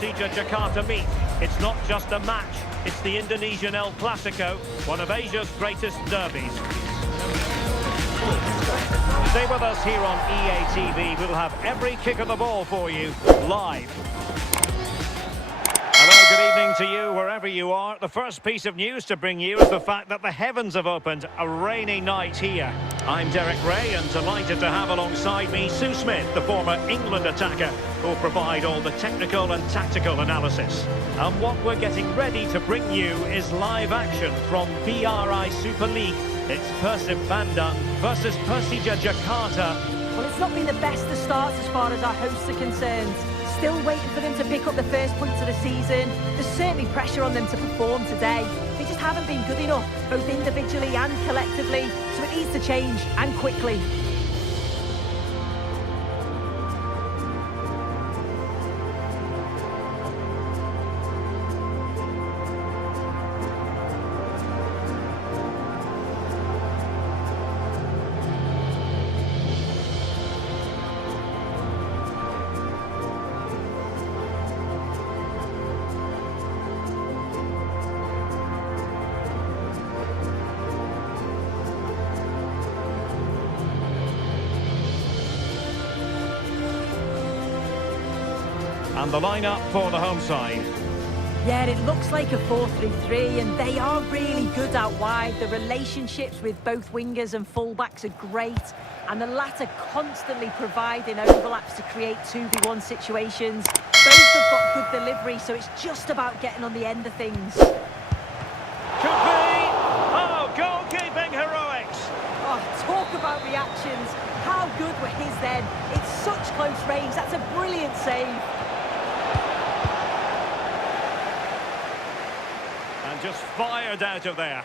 Persija Jakarta meet. It's not just a match, it's the Indonesian El Clasico, one of Asia's greatest derbies. Stay with us here on EA TV. We'll have every kick of the ball for you live. Hello, good evening to you wherever you are. The first piece of news to bring you is the fact that the heavens have opened. A rainy night here. I'm Derek Ray and delighted to have alongside me Sue Smith, the former England attacker, who'll provide all the technical and tactical analysis. And what we're getting ready to bring you is live action from BRI Super League. It's Persib Bandung versus Persija Jakarta. Well, it's not been the best of starts as far as our hosts are concerned. Still waiting for them to pick up the first points of the season. There's certainly pressure on them to perform today. They just haven't been good enough, both individually and collectively, so it needs to change, and quickly. And the lineup for the home side. Yeah, it looks like a 4-3-3, and they are really good out wide. The relationships with both wingers and fullbacks are great, and the latter constantly providing overlaps to create 2v1 situations. Both have got good delivery, so it's just about getting on the end of things. Could be! Oh, goalkeeping heroics! Oh, talk about reactions. How good were his then? It's such close range. That's a brilliant save. Just fired out of there.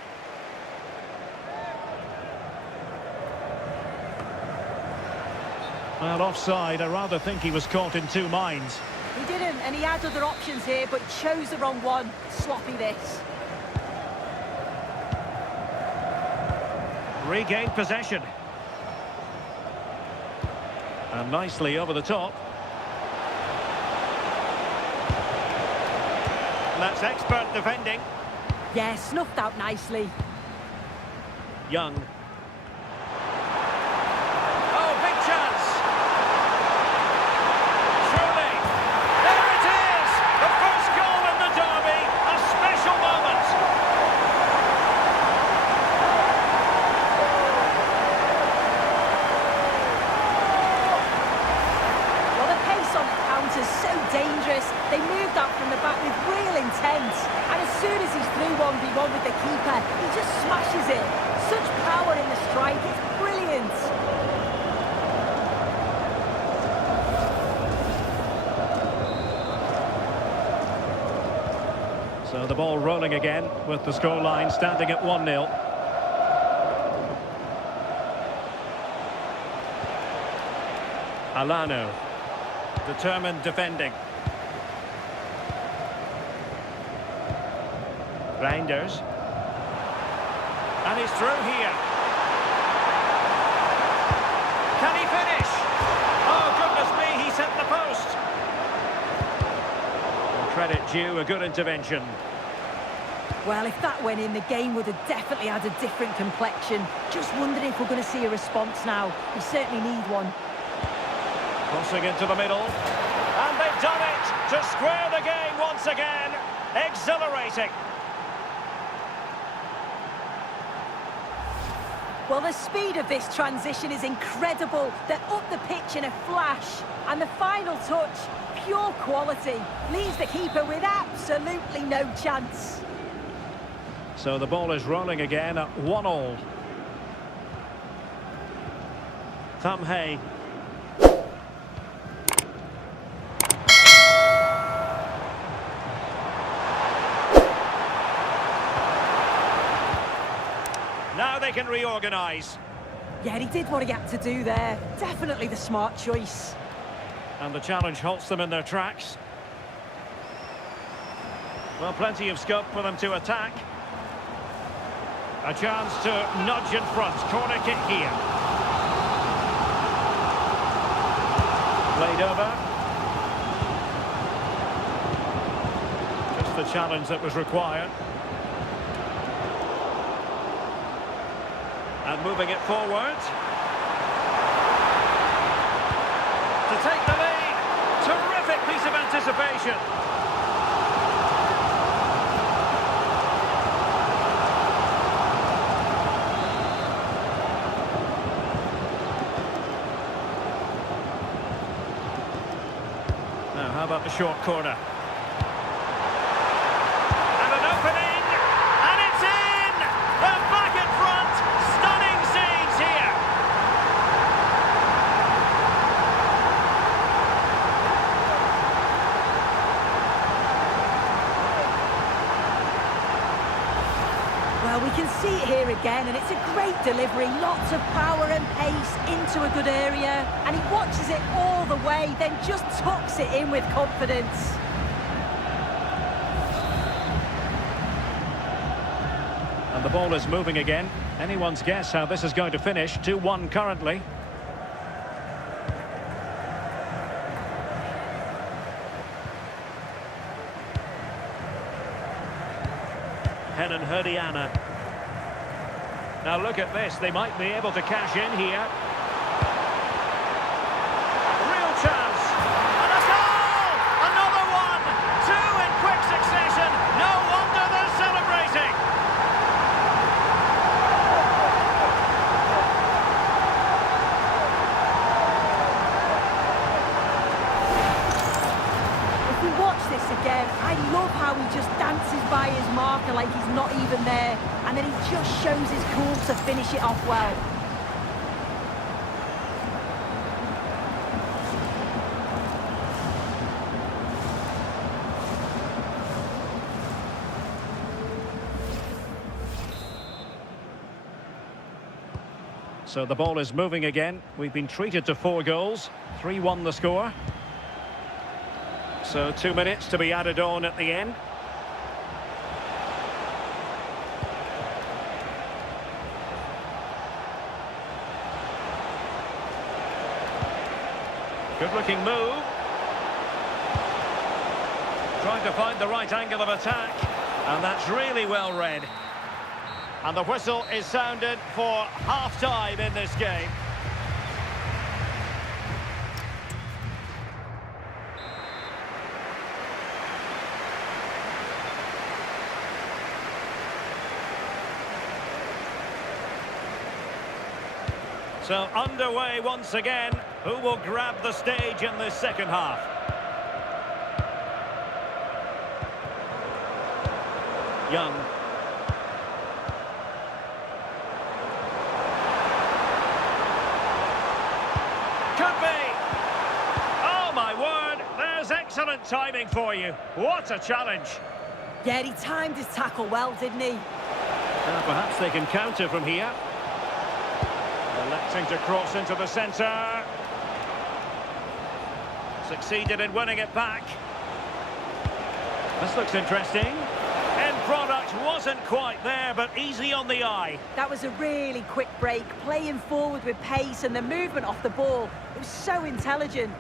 Well, offside. I rather think he was caught in two minds. He didn't, and he had other options here, but chose the wrong one. Sloppy this. Regained possession. And nicely over the top. That's expert defending. Yeah, snuffed out nicely. Young. Oh, big chance. Surely. There it is. The first goal in the derby. A special moment. Well, the pace on the counter is so dangerous. They moved out from the back with real intent. And as soon as he's through 1v1 with the keeper, he just smashes it. Such power in the strike, it's brilliant. So the ball rolling again with the scoreline standing at 1-0. Alano, determined defending. Reinders. And he's through here. Can he finish? Oh, goodness me, he's hit the post. And credit due, a good intervention. Well, if that went in, the game would have definitely had a different complexion. Just wondering if we're going to see a response now. We certainly need one. Crossing into the middle. And they've done it to square the game once again. Exhilarating. Well, the speed of this transition is incredible. They're up the pitch in a flash. And the final touch, pure quality, leaves the keeper with absolutely no chance. So the ball is rolling again at 1-1. Tam Hay. Now they can reorganise. Yeah, he did what he had to do there. Definitely the smart choice. And the challenge halts them in their tracks. Well, plenty of scope for them to attack. A chance to nudge in front. Corner kick here. Played over. challenge that was required. And moving it forward. To take the lead. Terrific piece of anticipation. Now, how about the short corner? And an opening, and it's in! And back in front, stunning scenes here. Well, we can see it here again, and it's a great delivery. Lots of power and pace into a good area, and he watches it all the way, then just tucks it in with confidence. And the ball is moving again. Anyone's guess how this is going to finish. 2-1 currently. Helen Herdiana. Now look at this. They might be able to cash in here. Real chance. And a goal! Another one! Two in quick succession. No wonder they're celebrating. If we watch this again, I love how he just dances by his marker like he's not even there, and then he just shows his cool to finish it off well. So the ball is moving again. We've been treated to 4 goals. 3-1 the score. So 2 minutes to be added on at the end. Good looking move. Trying to find the right angle of attack. And that's really well read. And the whistle is sounded for half-time in this game. So underway once again. Who will grab the stage in this second half? Young. Could be. Oh my word, there's excellent timing for you. What a challenge. Yeah, he timed his tackle well, didn't he? Perhaps they can counter from here. Electing to cross into the centre. Succeeded in winning it back. This looks interesting. End product wasn't quite there, but easy on the eye. That was a really quick break, playing forward with pace, and the movement off the ball. It was so intelligent.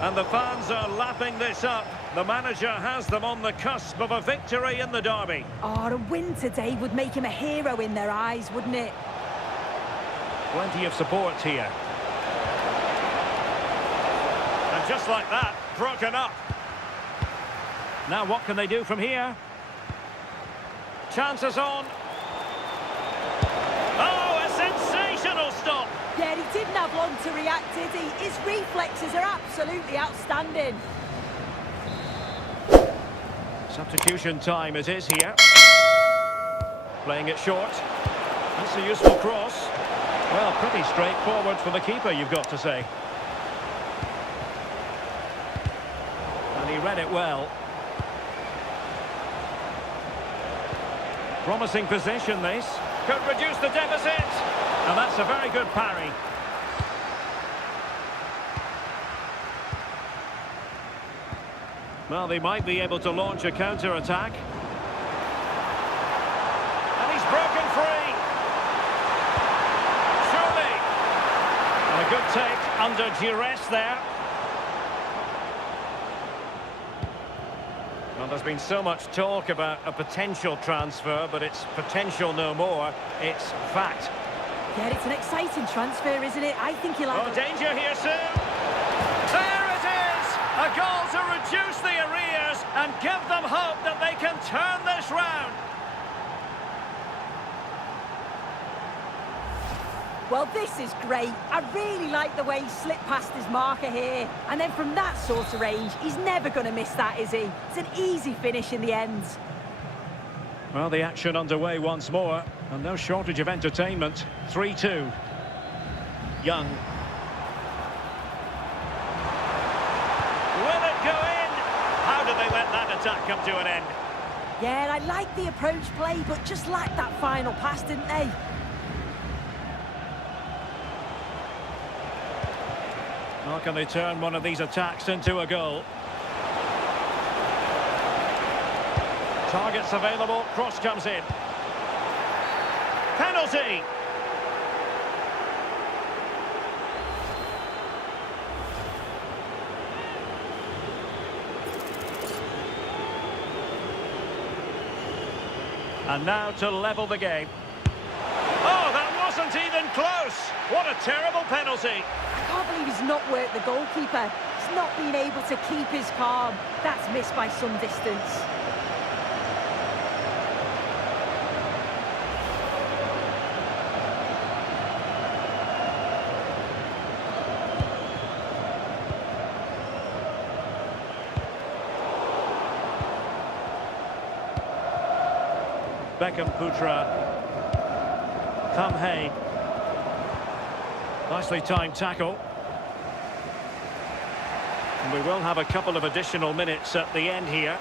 And the fans are lapping this up. The manager has them on the cusp of a victory in the derby. Oh, a win today would make him a hero in their eyes, wouldn't it? Plenty of support here. And just like that, broken up. Now what can they do from here? Chances on. Oh, a sensational stop. Yeah, he didn't have long to react, did he? His reflexes are absolutely outstanding. Substitution time it is here. Playing it short. That's a useful cross. Well, pretty straightforward for the keeper, you've got to say. And he read it well. Promising position, this. Could reduce the deficit. And that's a very good parry. Well, they might be able to launch a counter-attack. And he's broken free. Surely. And a good take under duress there. Well, there's been so much talk about a potential transfer, but it's potential no more. It's fact. Yeah, it's an exciting transfer, isn't it? I think he'll have... Oh, danger here soon. There it is! A goal to reduce the arrears and give them hope that they can turn this round. Well, this is great. I really like the way he slipped past his marker here. And then from that sort of range, he's never going to miss that, is he? It's an easy finish in the end. Well, the action underway once more, and no shortage of entertainment. 3-2. Young. Will it go in? How do they let that attack come to an end? Yeah, I like the approach play, but just lacked that final pass, didn't they? How can they turn one of these attacks into a goal? Targets available, cross comes in. Penalty! And now to level the game. Oh, that wasn't even close! What a terrible penalty! I can't believe he's not worked the goalkeeper. He's not been able to keep his calm. That's missed by some distance. Beckham Putra. Kamhei. Nicely timed tackle. And we will have a couple of additional minutes at the end here.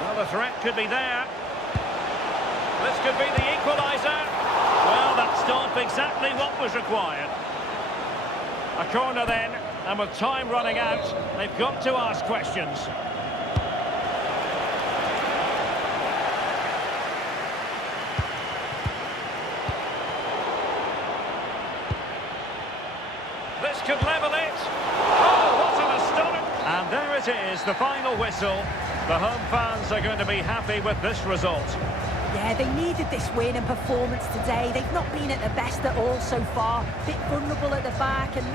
Well, the threat could be there. This could be the equaliser. Well, that stopped exactly what was required. A corner then, and with time running out, they've got to ask questions. This could level it. Oh, what an astonishment. And there it is, the final whistle. The home fans are going to be happy with this result. Yeah, they needed this win and performance today. They've not been at their best at all so far. Bit vulnerable at the back and...